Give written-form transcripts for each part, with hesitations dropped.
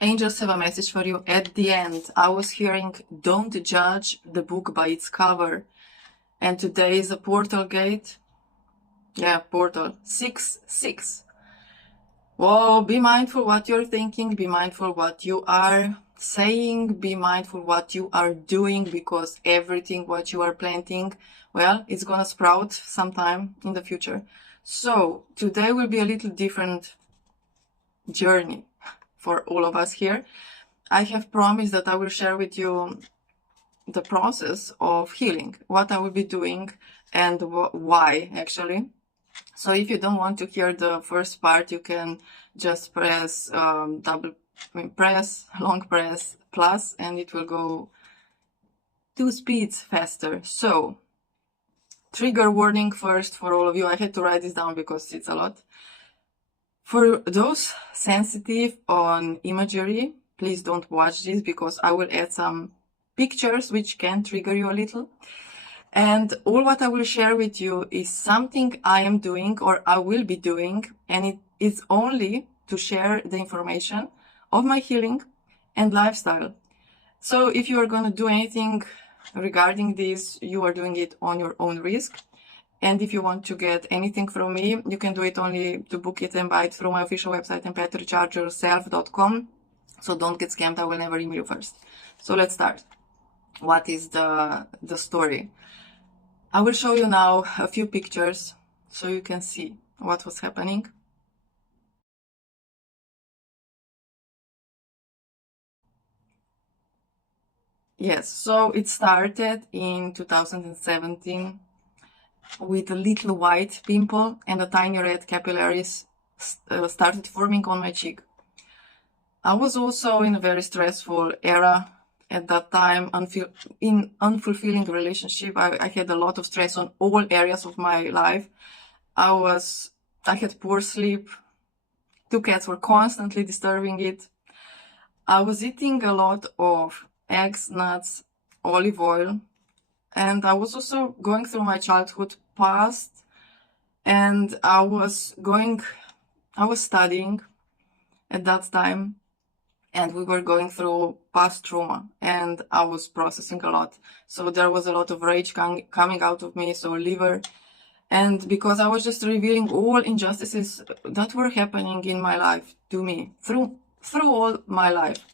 Angels have a message for you at the end. I was hearing, don't judge the book by its cover. And today is a portal gate. Yeah, portal 6-6. Whoa, be mindful what you're thinking, be mindful what you are saying, be mindful what you are doing, because everything what you are planting, well, it's gonna sprout sometime in the future. So today will be a little different journey for all of us here. I have promised that I will share with you the process of healing, what I will be doing and why actually. So if you don't want to hear the first part, you can just press long press plus, and it will go 2 speeds faster. So trigger warning first for all of you. I had to write this down because it's a lot. For those sensitive on imagery, please don't watch this because I will add some pictures which can trigger you a little. And all what I will share with you is something I am doing or I will be doing, and it is only to share the information of my healing and lifestyle. So if you are going to do anything regarding this, you are doing it on your own risk. And if you want to get anything from me, you can do it only to book it and buy it through my official website, empathrechargerself.com. So don't get scammed. I will never email you first. So let's start. What is the story? I will show you now a few pictures so you can see what was happening. Yes, so it started in 2017 with a little white pimple and a tiny red capillaries started forming on my cheek. I was also in a very stressful era at that time, in unfulfilling relationship. I had a lot of stress on all areas of my life. I had poor sleep. 2 cats were constantly disturbing it. I was eating a lot of eggs, nuts, olive oil, and I was also going through my childhood past, and I was studying at that time, and we were going through past trauma, and I was processing a lot. So there was a lot of rage coming out of me, so liver. And because I was just revealing all injustices that were happening in my life to me through all my life.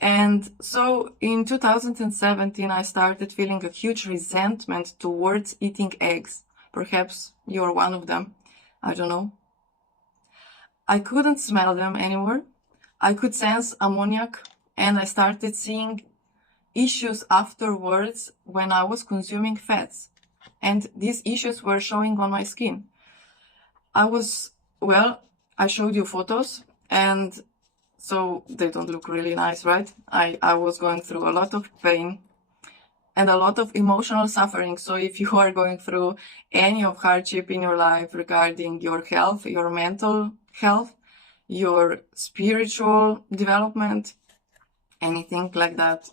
And so in 2017, I started feeling a huge resentment towards eating eggs. Perhaps you're one of them. I don't know. I couldn't smell them anymore. I could sense ammoniac, and I started seeing issues afterwards when I was consuming fats. And these issues were showing on my skin. I showed you photos, and so they don't look really nice, right? I was going through a lot of pain and a lot of emotional suffering. So if you are going through any of hardship in your life regarding your health, your mental health, your spiritual development, anything like that,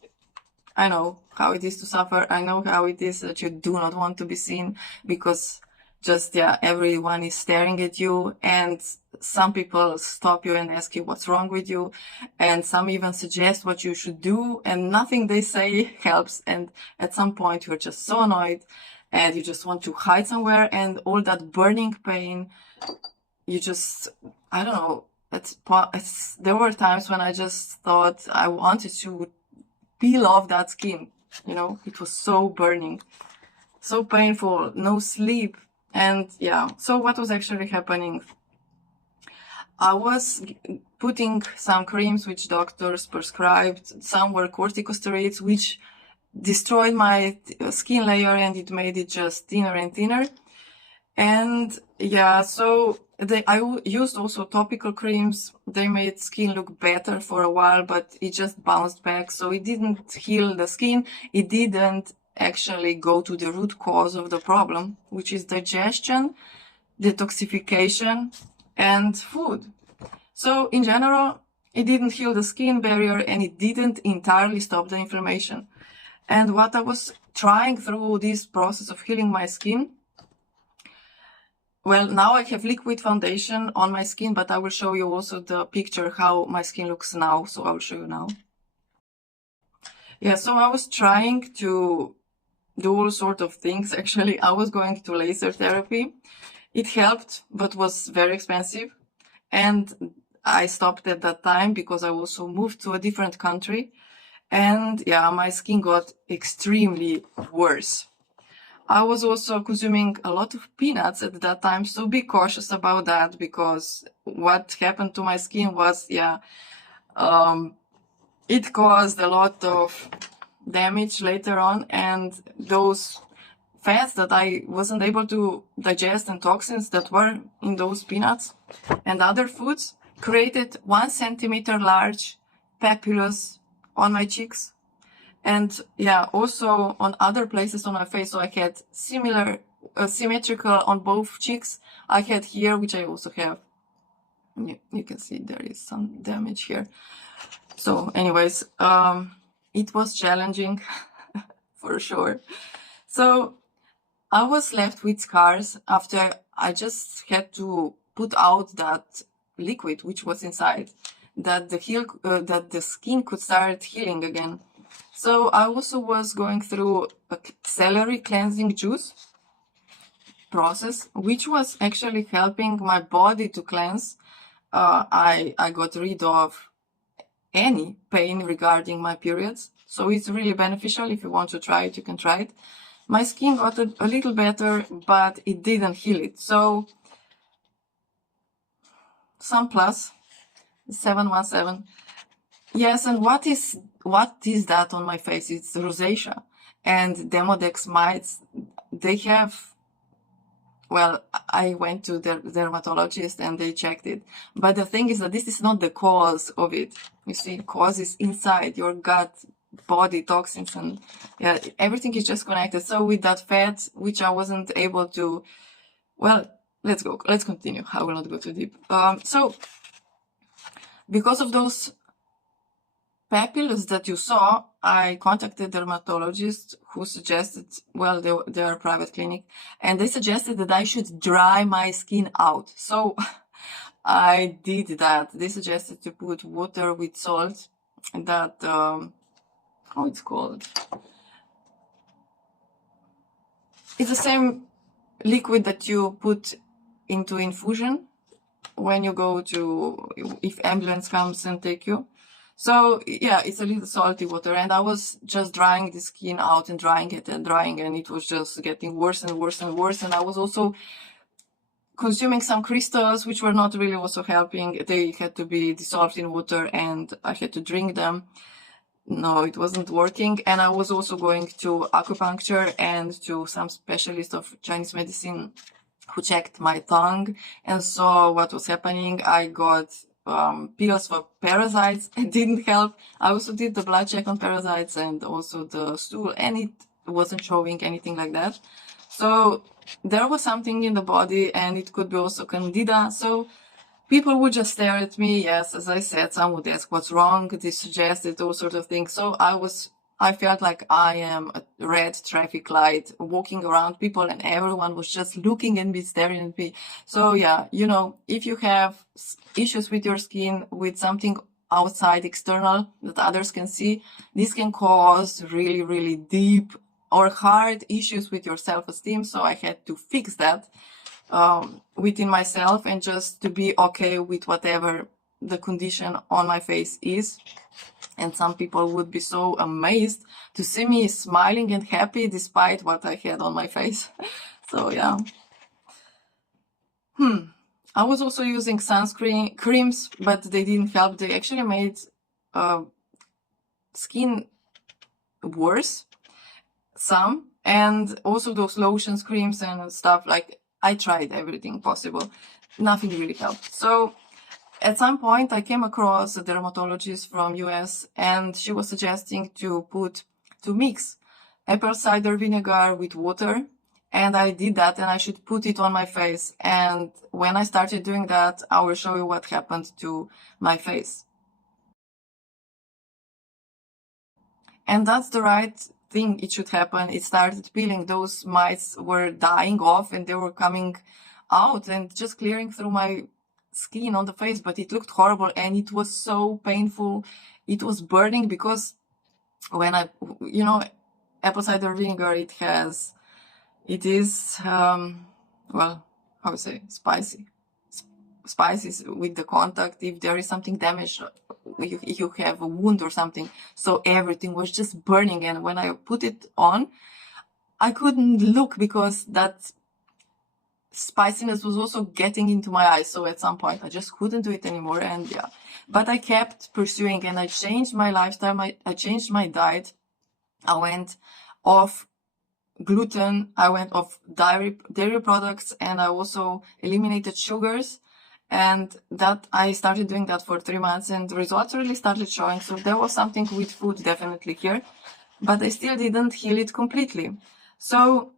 I know how it is to suffer. I know how it is that you do not want to be seen because everyone is staring at you, and some people stop you and ask you what's wrong with you, and some even suggest what you should do, and nothing they say helps. And at some point you're just so annoyed and you just want to hide somewhere, and all that burning pain, I don't know, there were times when I just thought I wanted to peel off that skin. It was so burning, so painful, no sleep. And so what was actually happening? I was putting some creams which doctors prescribed. Some were corticosteroids, which destroyed my skin layer, and it made it just thinner and thinner. And so I used also topical creams. They made skin look better for a while, but it just bounced back. So it didn't heal the skin. It didn't actually go to the root cause of the problem, which is digestion, detoxification, and food. So in general, it didn't heal the skin barrier, and it didn't entirely stop the inflammation. And what I was trying through this process of healing my skin, Well, now I have liquid foundation on my skin, but I will show you also the picture how my skin looks now. So I will show you now. Yeah, so I was trying to do all sort of things. Actually, I was going to laser therapy. It helped, but was very expensive. And I stopped at that time because I also moved to a different country. And yeah, my skin got extremely worse. I was also consuming a lot of peanuts at that time, so be cautious about that, because what happened to my skin was, it caused a lot of damage later on, and those fats that I wasn't able to digest and toxins that were in those peanuts and other foods created 1 centimeter large papules on my cheeks. And yeah, also on other places on my face. So I had symmetrical on both cheeks. I had here, which I also have. You can see there is some damage here. So anyways, it was challenging for sure. So I was left with scars after I just had to put out that liquid which was inside, that the skin could start healing again. So I also was going through a celery cleansing juice process, which was actually helping my body to cleanse. I got rid of any pain regarding my periods. So it's really beneficial. If you want to try it, you can try it. My skin got a little better, but it didn't heal it. So some plus 717. Yes, and what is that on my face? It's rosacea and Demodex mites. They have, well, I went to the dermatologist and they checked it. But the thing is that this is not the cause of it. You see, cause is inside your gut, body, toxins, and yeah, everything is just connected. So with that fat, which I wasn't able to, well, let's continue. I will not go too deep. So because of those papules that you saw, I contacted a dermatologist who suggested, well, they are a private clinic, and they suggested that I should dry my skin out. So I did that. They suggested to put water with salt, that, how it's called? It's the same liquid that you put into infusion when you go to, if ambulance comes and take you. So yeah, it's a little salty water, and I was just drying the skin out and drying it and drying, and it was just getting worse and worse and worse. And I was also consuming some crystals, which were not really also helping. They had to be dissolved in water and I had to drink them. No, it wasn't working. And I was also going to acupuncture and to some specialist of Chinese medicine who checked my tongue and saw what was happening. I got pills for parasites. It didn't help. I also did the blood check on parasites and also the stool, and it wasn't showing anything like that. So there was something in the body, and it could be also candida. So people would just stare at me. Yes, as I said, some would ask what's wrong. They suggested all sorts of things. So I felt like I am a red traffic light walking around people, and everyone was just looking at me, staring at me. So yeah, you know, if you have issues with your skin, with something outside, external, that others can see, this can cause really, really deep or hard issues with your self-esteem. So I had to fix that within myself, and just to be okay with whatever the condition on my face is. And some people would be so amazed to see me smiling and happy despite what I had on my face. So yeah. I was also using sunscreen creams, but they didn't help. They actually made skin worse, some, and also those lotions, creams and stuff. Like, I tried everything possible. Nothing really helped. So at some point I came across a dermatologist from US, and she was suggesting to mix apple cider vinegar with water. And I did that, and I should put it on my face. And when I started doing that, I will show you what happened to my face. And that's the right thing. It should happen. It started peeling. Those mites were dying off, and they were coming out and just clearing through my skin on the face, but it looked horrible and it was so painful. It was burning because when I, you know, apple cider vinegar, it is, well, how to say, spices with the contact. If there is something damaged, if you have a wound or something, so everything was just burning. And when I put it on, I couldn't look because that spiciness was also getting into my eyes. So at some point I just couldn't do it anymore. And yeah, but I kept pursuing and I changed my lifestyle. I changed my diet. I went off gluten, I went off dairy products, and I also eliminated sugars. And that I started doing that for 3 months and the results really started showing. So there was something with food definitely here, but I still didn't heal it completely. So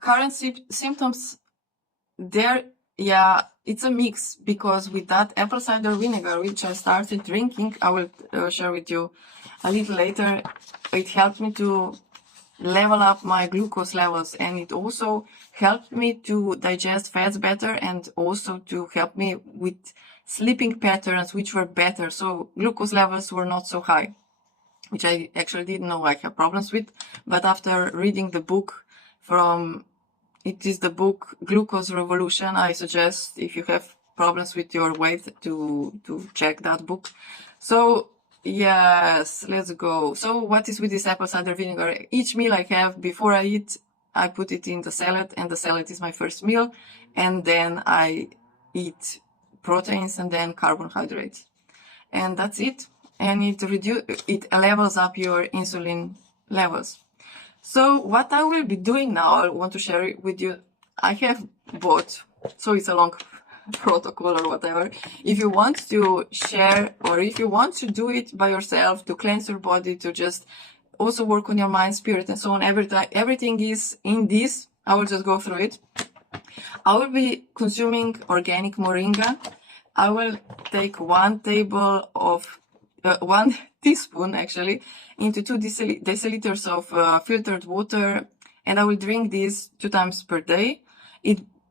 current symptoms there, yeah, it's a mix, because with that apple cider vinegar, which I started drinking, I will share with you a little later, it helped me to level up my glucose levels, and it also helped me to digest fats better, and also to help me with sleeping patterns, which were better. So glucose levels were not so high, which I actually didn't know I have problems with. But after reading the book it is the book Glucose Revolution, I suggest, if you have problems with your weight, to check that book. So yes, let's go. So what is with this apple cider vinegar? Each meal I have, before I eat, I put it in the salad, and the salad is my first meal, and then I eat proteins and then carbohydrates, and that's it. And it levels up your insulin levels. So what I will be doing now, I want to share it with you. I have bought, so it's a long protocol or whatever. If you want to share, or if you want to do it by yourself, to cleanse your body, to just also work on your mind, spirit, and so on, everything is in this. I will just go through it. I will be consuming organic moringa. I will take 1 teaspoon actually into 2 deciliters of filtered water, and I will drink this 2 times per day.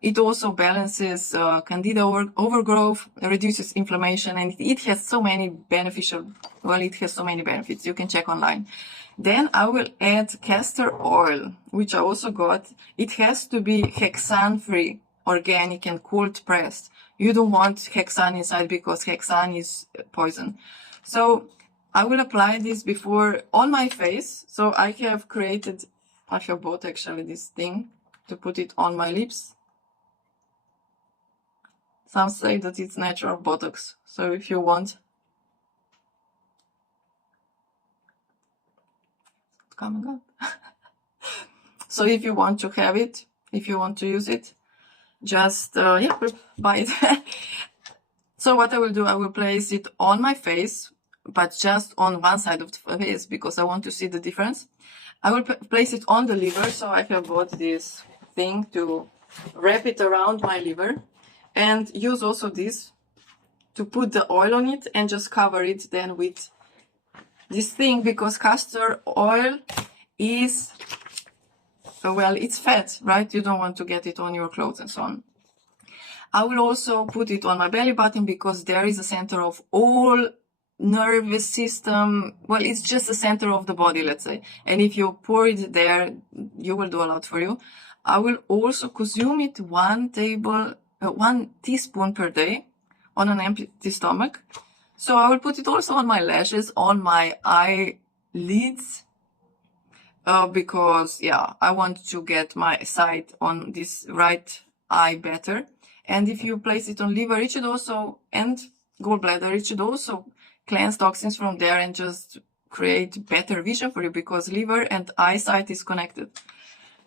It also balances candida overgrowth, reduces inflammation, and it has so many it has so many benefits. You can check online. Then I will add castor oil, which I also got. It has to be hexane-free, organic, and cold pressed. You don't want hexane inside, because hexane is poison. So I will apply this before on my face. So I have bought actually this thing to put it on my lips. Some say that it's natural Botox. So if you want, it's coming up. So if you want to have it, if you want to use it, just buy it. So what I will do, I will place it on my face, but just on one side of the face, because I want to see the difference. I will place it on the liver. So I have bought this thing to wrap it around my liver, and use also this to put the oil on it and just cover it then with this thing, because castor oil is, well, it's fat, right? You don't want to get it on your clothes and so on. I will also put it on my belly button, because there is a center of all nervous system. Well, it's just the center of the body, let's say. And if you pour it there, you will do a lot for you. I will also consume it 1 teaspoon per day on an empty stomach. So I will put it also on my lashes, on my eyelids, because yeah, I want to get my sight on this right eye better. And if you place it on liver, it should also, and gallbladder, it should also cleanse toxins from there and just create better vision for you, because liver and eyesight is connected.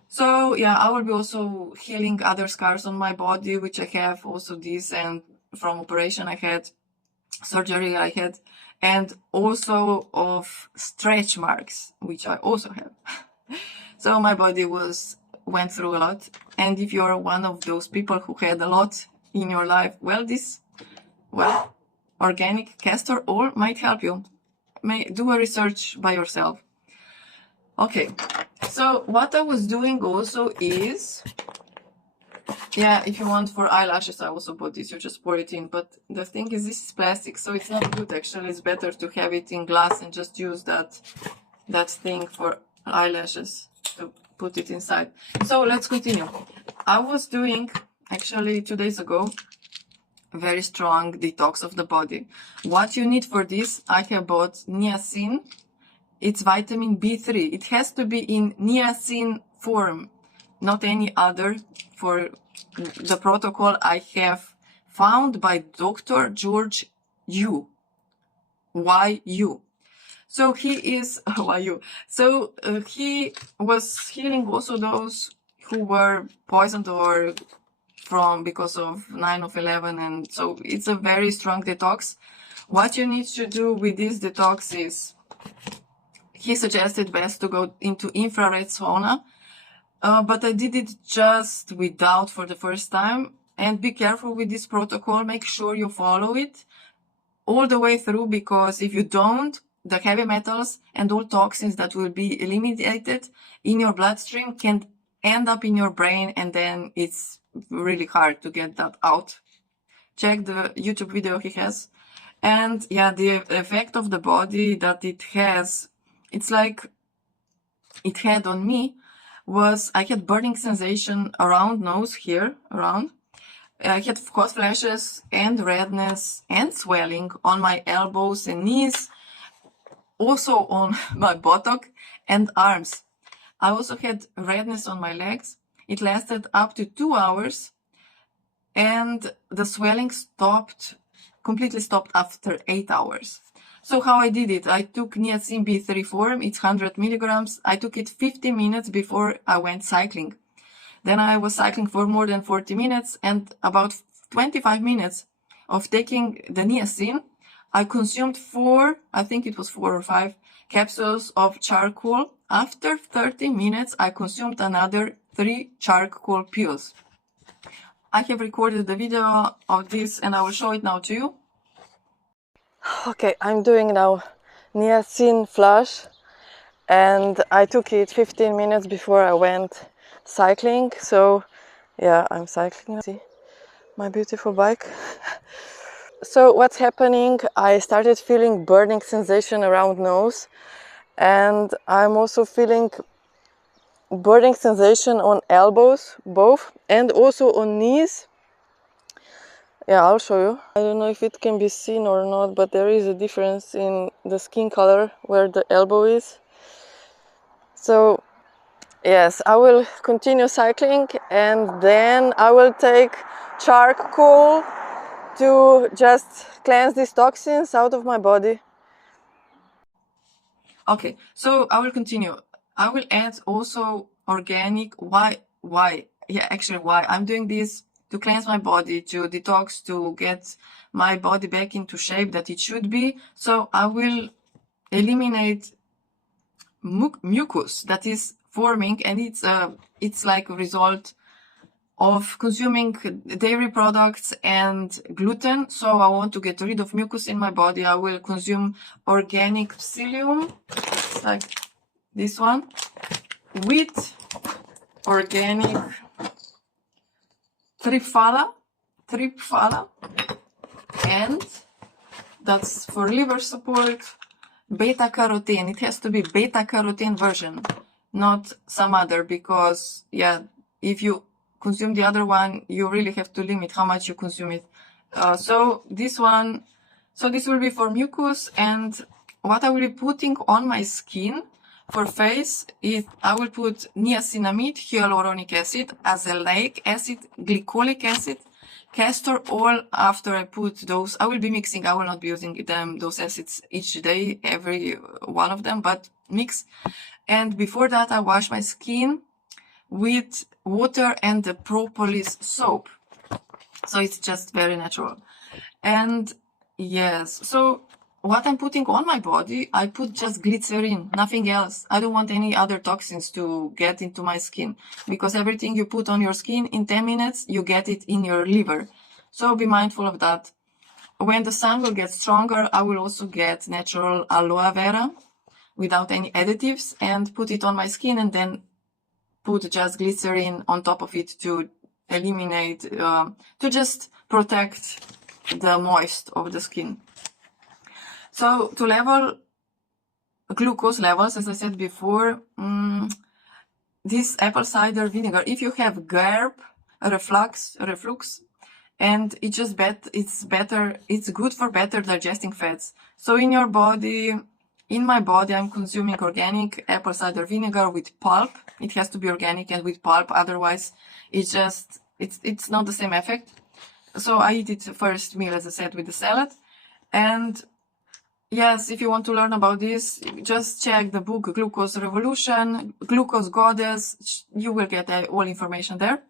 So yeah, I will be also healing other scars on my body, which I have also this, and from operation I had, surgery I had, and also of stretch marks, which I also have. So my body went through a lot. And if you're one of those people who had a lot in your life, organic castor oil might help you. Do a research by yourself. Okay, so what I was doing also is Yeah, if you want for eyelashes, I also bought this. You just pour it in. But the thing is, this is plastic, so it's not good. Actually, it's better to have it in glass and just use that thing for eyelashes to put it inside. So let's continue. I was doing, actually 2 days ago, very strong detox of the body. What you need for this, I have bought niacin. It's vitamin B3. It has to be in niacin form, not any other. For the protocol I have found by Dr. George Yu. Y-U. So he is, Y-U. So he was healing also those who were poisoned or because of 9/11, and so it's a very strong detox. What you need to do with this detox is, he suggested best to go into infrared sauna, but I did it just without for the first time. And be careful with this protocol, make sure you follow it all the way through, because if you don't, the heavy metals and all toxins that will be eliminated in your bloodstream can end up in your brain, and then it's really hard to get that out. Check the YouTube video he has. And yeah, the effect of the body that it has, it's like it had on me, was I had burning sensation around nose here, around. I had hot flashes and redness and swelling on my elbows and knees, also on my buttock and arms. I also had redness on my legs. It lasted up to 2 hours, and the swelling completely stopped after 8 hours. So how I did it, I took niacin B3 form, it's 100 milligrams. I took it 50 minutes before I went cycling. Then I was cycling for more than 40 minutes, and about 25 minutes of taking the niacin, I consumed 4 or 5 capsules of charcoal. After 30 minutes, I consumed another 3 charcoal pills. I have recorded the video of this and I will show it now to you. Okay, I'm doing now niacin flush, and I took it 15 minutes before I went cycling. So yeah, I'm cycling. See my beautiful bike. So what's happening, I started feeling burning sensation around nose, and I'm also feeling burning sensation on elbows, both, and also on knees. Yeah, I'll show you. I don't know if it can be seen or not, but there is a difference in the skin color where the elbow is. So yes, I will continue cycling, and then I will take charcoal to just cleanse these toxins out of my body. Okay, so I will continue. I will add also organic. Why? Yeah, actually, why I'm doing this, to cleanse my body, to detox, to get my body back into shape that it should be. So I will eliminate mucus that is forming, and it's like a result of consuming dairy products and gluten. So I want to get rid of mucus in my body. I will consume organic psyllium, like this one, with organic triphala, and that's for liver support, beta carotene. It has to be beta carotene version, not some other, because yeah, if you consume the other one, you really have to limit how much you consume it. So this will be for mucus. And what I will be putting on my skin for face is, I will put niacinamide, hyaluronic acid, azelaic acid, glycolic acid, castor oil. After I put those, I will be mixing. I will not be using those acids each day, every one of them, but mix. And before that, I wash my skin with water and the propolis soap. So it's just very natural. And yes, so what I'm putting on my body, I put just glycerin, nothing else. I don't want any other toxins to get into my skin, because everything you put on your skin, in 10 minutes, you get it in your liver. So be mindful of that. When the sun will get stronger, I will also get natural aloe vera without any additives and put it on my skin, and then put just glycerin on top of it to eliminate, to just protect the moist of the skin. So to level glucose levels, as I said before, this apple cider vinegar, if you have GERD, reflux, and it's good for better digesting fats. So in my body, I'm consuming organic apple cider vinegar with pulp. It has to be organic and with pulp, otherwise it's not the same effect. So I eat it first meal, as I said, with the salad. And yes, if you want to learn about this, just check the book Glucose Revolution, Glucose Goddess. You will get all information there.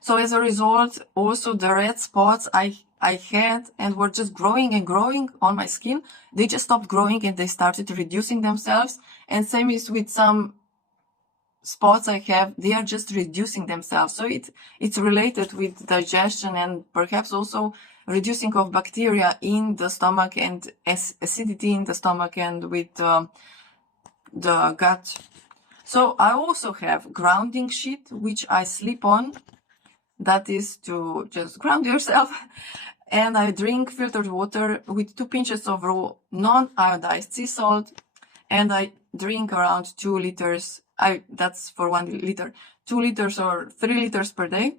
So as a result, also the red spots I had and were just growing and growing on my skin, they just stopped growing and they started reducing themselves. And same is with some spots I have, they are just reducing themselves. So it's related with digestion and perhaps also reducing of bacteria in the stomach and acidity in the stomach and with the gut. So I also have grounding sheet, which I sleep on. That is to just ground yourself. And I drink filtered water with 2 pinches of raw non-iodized sea salt. And I drink around 2 liters. That's for 1 liter. 2 liters or 3 liters per day.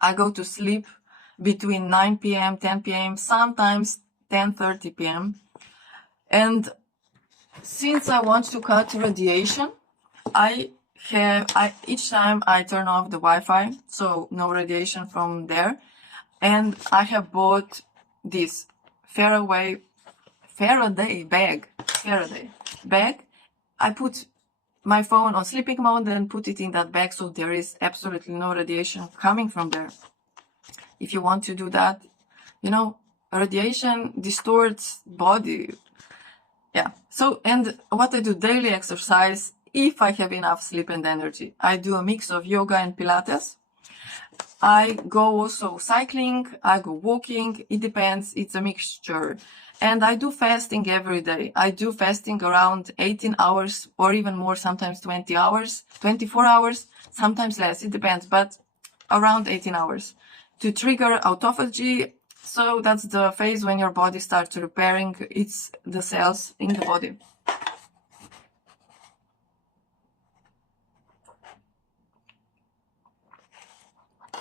I go to sleep between 9 p.m., 10 p.m., sometimes 10:30 p.m. And since I want to cut radiation, each time I turn off the Wi-Fi, so no radiation from there. And I have bought this Faraday bag. I put my phone on sleeping mode and put it in that bag, so there is absolutely no radiation coming from there. If you want to do that, radiation distorts body. Yeah. So, and what I do, daily exercise, if I have enough sleep and energy. I do a mix of yoga and Pilates. I go also cycling, I go walking, it depends, it's a mixture. And I do fasting every day. I do fasting around 18 hours or even more, sometimes 20 hours, 24 hours, sometimes less, it depends, but around 18 hours to trigger autophagy. So that's the phase when your body starts repairing the cells in the body.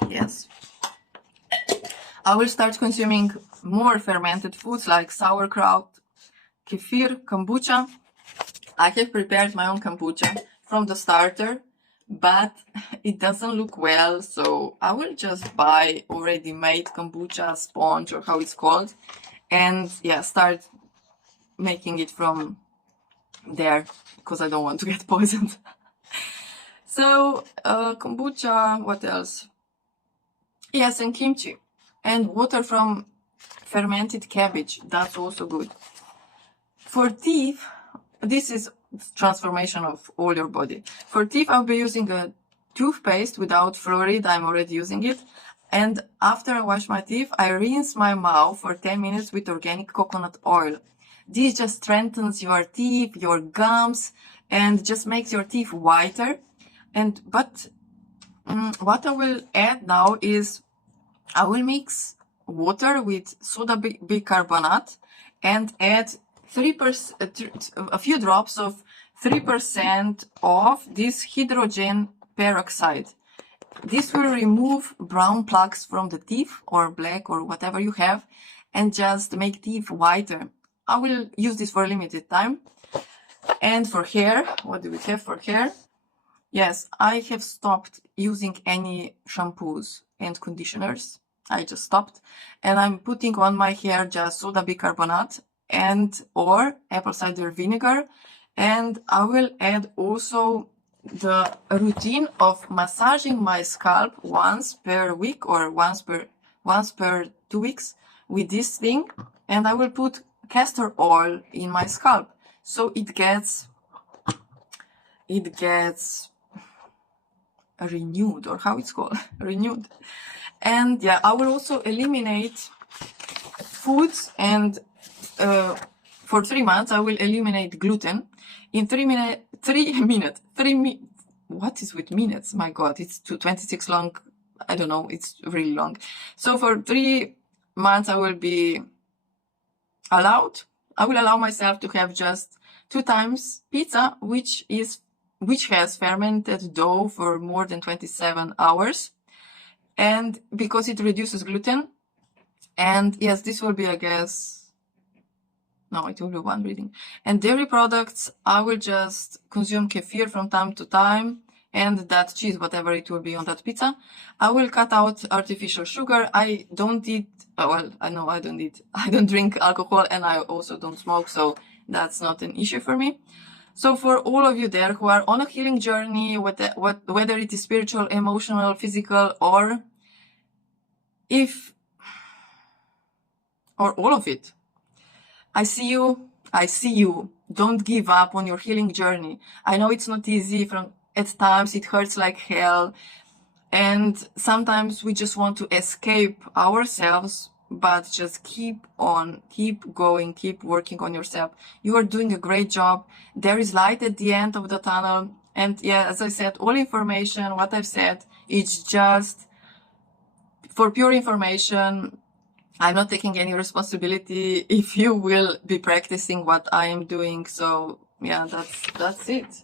Yes. I will start consuming more fermented foods like sauerkraut, kefir, kombucha. I have prepared my own kombucha from the starter, but it doesn't look well, so I will just buy already made kombucha sponge, or how it's called, and yeah, start making it from there, because I don't want to get poisoned. So kombucha, what else? Yes, and kimchi and water from fermented cabbage. That's also good. For teeth, this is transformation of all your body. For teeth, I'll be using a toothpaste without fluoride. I'm already using it. And after I wash my teeth, I rinse my mouth for 10 minutes with organic coconut oil. This just strengthens your teeth, your gums, and just makes your teeth whiter. But what I will add now is I will mix water with soda bicarbonate and add a few drops of 3% of this hydrogen peroxide. This will remove brown plaques from the teeth, or black, or whatever you have, and just make teeth whiter. I will use this for a limited time. And for hair, what do we have for hair? Yes, I have stopped using any shampoos and conditioners. I just stopped, and I'm putting on my hair just soda bicarbonate or apple cider vinegar, and I will add also the routine of massaging my scalp once per week or once per 2 weeks with this thing, and I will put castor oil in my scalp, so it gets renewed, or how it's called, renewed. And yeah, I will also eliminate foods, and for 3 months I will eliminate gluten. In 3 minutes, what is with minutes? My God, it's 26 long I don't know, it's really long. So for 3 months, I will allow myself to have just 2 times pizza, which has fermented dough for more than 27 hours. And because it reduces gluten. And yes, this will be, I guess, no, it will be 1 reading. And dairy products, I will just consume kefir from time to time, and that cheese, whatever it will be on that pizza. I will cut out artificial sugar. I don't eat, I don't drink alcohol, and I also don't smoke, so that's not an issue for me. So for all of you there who are on a healing journey, whether it is spiritual, emotional, physical, or all of it, I see you. Don't give up on your healing journey. I know it's not easy. At times it hurts like hell. And sometimes we just want to escape ourselves, but just keep on, keep going, keep working on yourself. You are doing a great job. There is light at the end of the tunnel. And yeah, as I said, all information, what I've said, it's just for pure information. I'm not taking any responsibility if you will be practicing what I am doing. So yeah, that's it.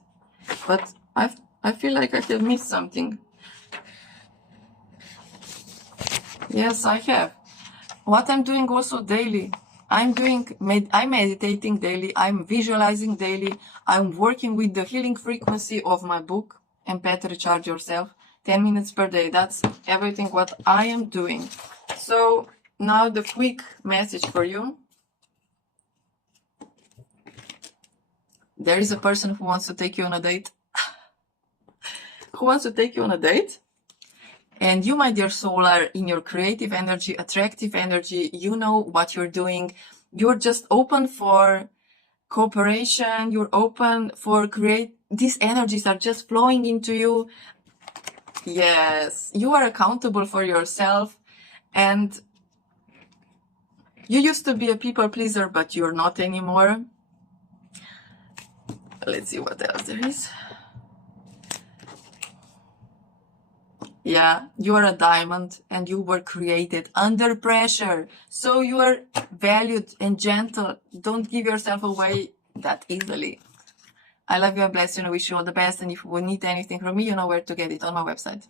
But I feel like I have missed something. Yes, I have. What I'm doing also daily. I'm meditating daily. I'm visualizing daily. I'm working with the healing frequency of my book, Empath, Recharge Yourself, 10 minutes per day. That's everything what I am doing. So now the quick message for you. There is a person who wants to take you on a date. Who wants to take you on a date? And you, my dear soul, are in your creative energy, attractive energy. You know what you're doing. You're just open for cooperation. You're open for these energies are just flowing into you. Yes, you are accountable for yourself. And you used to be a people pleaser, but you're not anymore. Let's see what else there is. Yeah, you are a diamond and you were created under pressure. So you are valued and gentle. Don't give yourself away that easily. I love you and bless you and I wish you all the best. And if you need anything from me, you know where to get it on my website.